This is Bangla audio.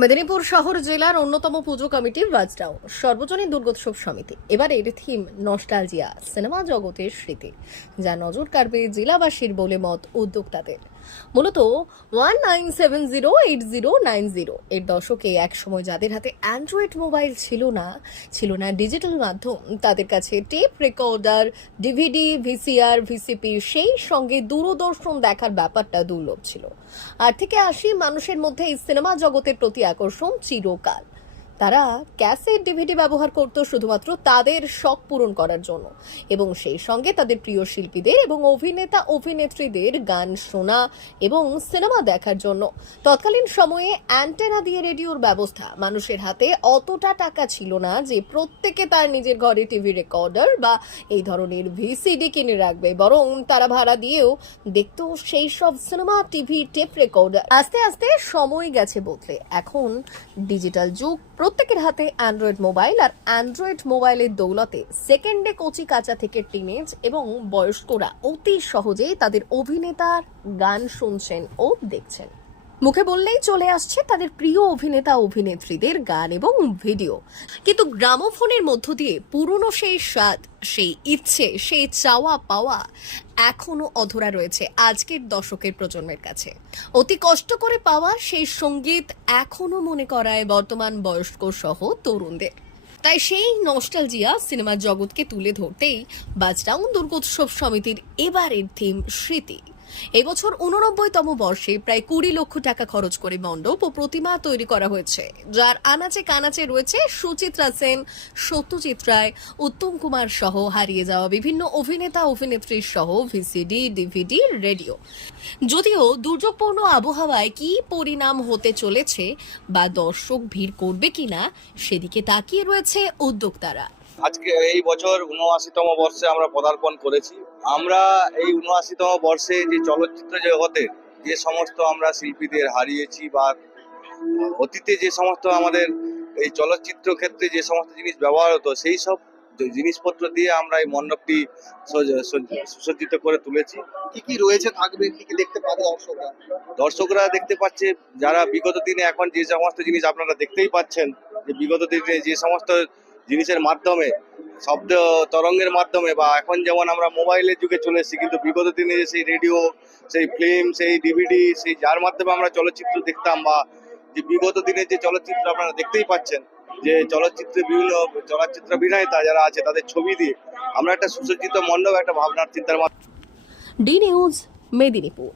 মেদিনীপুর শহর জেলার অন্যতম পুজো কমিটি বাজটাও সর্বজনীন দুর্গোৎসব সমিতি। এবার এর থিম, নস্টালজিয়া, সিনেমা জগতের স্মৃতি। যা নজর কাড়বে জেলাবাসীর বলে মত উদ্যোক্তাদের। মূলত one nine seven zero eight zero nine zero এর দশকে এক সময় যাদের হাতে অ্যান্ড্রয়েড মোবাইল ছিল না ছিল না ডিজিটাল মাধ্যম, তাদের কাছে tape recorder DVD VCR VCP সেই সঙ্গে দূরদর্শন দেখার ব্যাপারটা দুর্লভ ছিল। আর থেকে আসি মানুষের মধ্যে এই সিনেমা জগতের প্রতি আকর্ষণ চিরকাল। তারা ক্যাসেট ডিভিডি ব্যবহার করত শুধুমাত্র তাদের শখ পূরণ করার জন্য। এবং সেই সঙ্গে তাদের প্রিয় শিল্পীদের এবং অভিনেতা, অভিনেত্রীদের গান শোনা এবং সিনেমা দেখার জন্য। তৎকালীন সময়ে অ্যান্টেনা দিয়ে রেডিওর ব্যবস্থা। মানুষের হাতে অতটা টাকা ছিল না যে প্রত্যেকে তার নিজের ঘরে টিভি রেকর্ডার বা এই ধরনের ভিসিডি কিনে রাখবে। বরং তারা ভাড়া দিয়েও দেখতো সেই সব সিনেমা, টিভি, টেপ রেকর্ডার। আস্তে আস্তে সময় গেছে বদলে। এখন ডিজিটাল যুগ প্রত্যেকের হাতে অ্যান্ড্রয়েড মোবাইল আর অ্যান্ড্রয়েড মোবাইলের দৌলতে সেকেন্ডে কচি কাঁচা থেকে টিনেজ এবং বয়স্করা অতি সহজেই তাদের অভিনেতার গান শুনছেন ও দেখছেন। মুখে বললেই চলে আসছে তাদের প্রিয় অভিনেতা, অভিনেত্রীদের গান এবং ভিডিও। কিন্তু গ্রামোফোনের মধ্য দিয়ে পুরনো সেই স্বাদ, সেই ইচ্ছে, সেই চাওয়া পাওয়া এখনও অধরা রয়েছে আজকের দশকের প্রজন্মের কাছে। অতি কষ্ট করে পাওয়া সেই সংগীত এখনও মনে করায় বর্তমান বয়স্ক সহ তরুণদের। তাই সেই নস্টালজিয়া সিনেমার জগৎকে তুলে ধরতেই বাজরাউন দুর্গোৎসব সমিতির এবারের থিম স্মৃতি। এবছর উননব্বইতম বর্ষে প্রায় কুড়ি লক্ষ টাকা খরচ করে মণ্ডপ ও প্রতিমা তৈরি করা হয়েছে, যার আনাচে কানাচে রয়েছে সুচিত্রা সেন, সত্যজিৎ রায়, উত্তম কুমার সহ হারিয়ে যাওয়া বিভিন্ন অভিনেতা অভিনেত্রী সহ ভিসিডি, ডিভিডি, রেডিও। যদিও দুর্যোগপূর্ণ আবহাওয়ায় কি পরিণাম হতে চলেছে বা দর্শক ভিড় করবে কিনা সেদিকে তাকিয়ে রয়েছে উদ্যোক্তারা। আজকে এই বছর উনআশিতম বর্ষে আমরা পদার্পণ করেছি। আমরা এই উনআশিতম বর্ষে যে চলচ্চিত্র জগতে যে সমস্ত আমরা শিল্পীদের হারিয়েছি বা অতীতে যে সমস্ত আমাদের এই চলচ্চিত্র ক্ষেত্রে যে সমস্ত জিনিস ব্যবহার হতো সেই সব জিনিসপত্র দিয়ে আমরা এই মণ্ডপটি সুসজ্জিত করে তুলেছি। কি কি রয়েছে থাকবে? কি কি দেখতে পাবে দর্শকরা? দর্শকরা দেখতে পাচ্ছে যারা বিগত দিনে এখন যে সমস্ত জিনিস আপনারা দেখতেই পাচ্ছেন যে বিগত দিনে যে সমস্ত জিনিসের মাধ্যমে, শব্দ তরঙ্গের মাধ্যমে বা এখন যেমন আমরা মোবাইলের যুগে চলে এসেছি, কিন্তু বিগত দিনে যে সেই রেডিও, সেই ফিল্ম, সেই ডিভিডি সেই যার মাধ্যমে আমরা চলচ্চিত্র দেখতাম বা যে বিগত দিনে যে চলচ্চিত্র আপনারা দেখতেই পাচ্ছেন, যে চলচ্চিত্রে বিভিন্ন চলচ্চিত্র অভিনেতা যারা আছে তাদের ছবি দিয়ে আমরা একটা সুসজ্জিত মণ্ডপ, একটা ভাবনার চিন্তার মাধ্যমে ডি নিউজ, মেদিনীপুর।